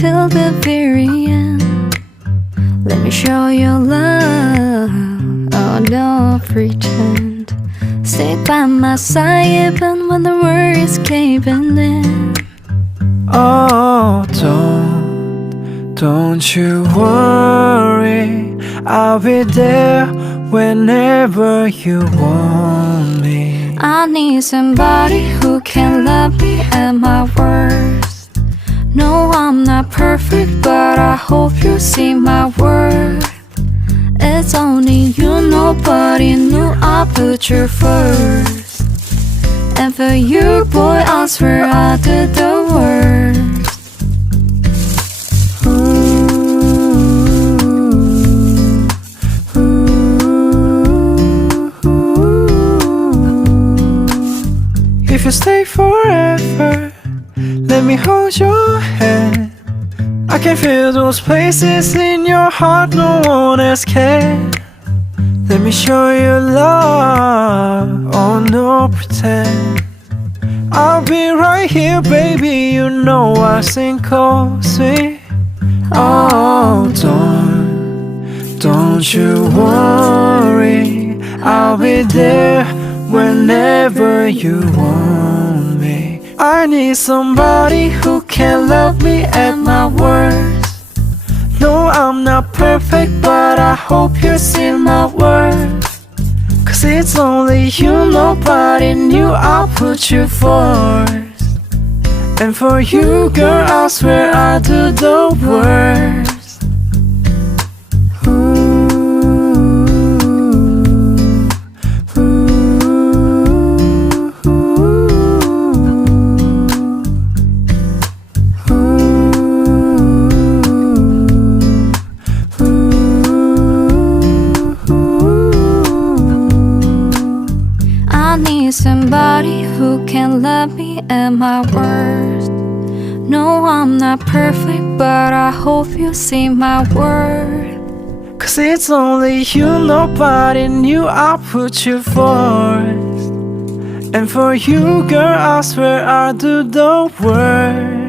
till the very end. Let me show you love, oh don't pretend. Stay by my side even when the world is caving in. Oh, don't you worry, I'll be there whenever you want me. I need somebody who can love me at my worst. No, I'm not perfect, but I hope you see my worth. It's only you, nobody knew I put you first. And for you, boy, I swear I did the worst. If you stay forever, let me hold your hand. I can feel those places in your heart no one else can. Let me show you love, oh no pretend. I'll be right here, baby, you know I sing cozy. Oh, don't you worry, I'll be there whenever you want me. I need somebody who can love me at my worst. No, I'm not perfect, but I hope you see my worth. Cause it's only you, nobody knew I put you first. And for you, girl, I swear I do the worst. Somebody who can love me at my worst. No, I'm not perfect, but I hope you see my worth. Cause it's only you, nobody knew I put you first. And for you, girl, I swear I do the worst.